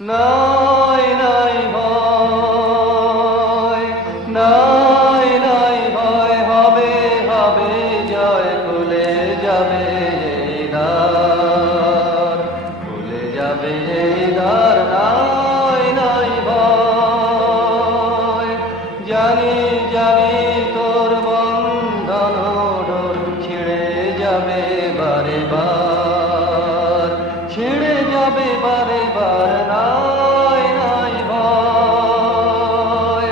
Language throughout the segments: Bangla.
নাই নাই ভয়, নাই নাই ভয়, হবে হবে জয়, খুলে যাবে এই দ্বার, খুলে যাবে এই দ্বার, নাই নাই ভয়। জানি জানি তোর বন্ধন ডোর ছিঁড়ে যাবে বারে বার, ছিঁড়ে যাবে বারে বার, নাই নাই ভয়,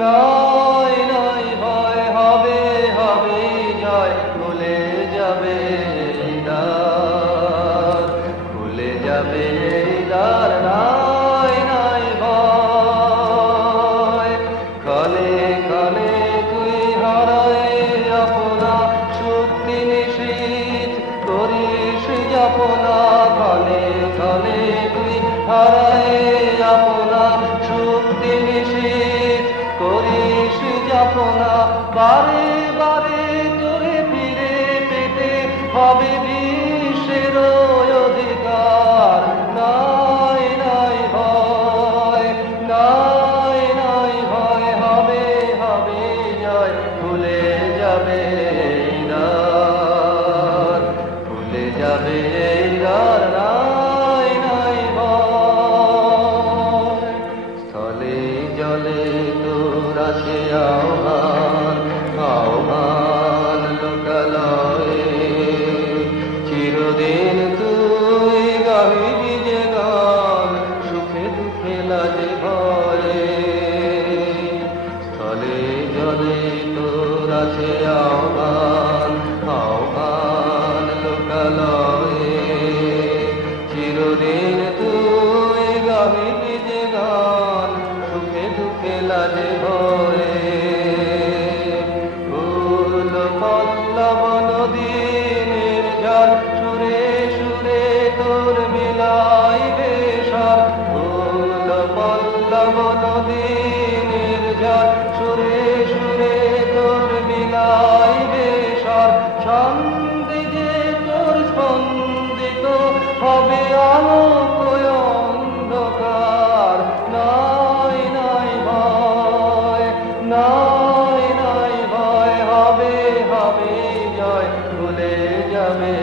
নাই নাই ভয়, হবে হবে জয়, খুলে যাবে এই দ্বার, খুলে যাবে এই দ্বার, নাই নাই ভয়। ক্ষণে ক্ষণে তুই হারায় আপনা শক্তি নিশীথ করিস যাপনা, ক্ষণে ক্ষণে তুই হারায় আপনা শক্তি নিশীথ করিস যাপনা, বারে বারে তোরে ফিরে পেতে হবে বিশ্বের অধিকার, নাই নাই ভয়, নাই নাই ভয়, হবে হবে জয়, খুলে যাবে এই দ্বার, খুলে যাবে এই দ্বার, নাই নাই ভয়। স্থলে জলে তোর আছে আহ্বান, আহ্বান লোকালয়ে, চিরদিন তুই গাহিবি যে গান, সুখে দুঃখে লাজে ভয়ে। স্থলে জলে তোর আছে আহ্বান, আহ্বান লোকালয়ে, চিরদিন তুই গাহিবি যে গান, সুখে দুঃখে লাজে ভয়ে। ফুল পল্লব নদী নির্ঝর, সুরে সুরে তোর মিলাইবে স্বর, ফুল পল্লব নদী নির্ঝর, সুরে সুরে তোর মিলাইবে স্বর, ছন্দে যে তোর স্পন্দিত হবে আলোক অন্ধকার, নাই নাই ভয়, নাই নাই ভয়, হবে হবে জয়, ভুলে যাবে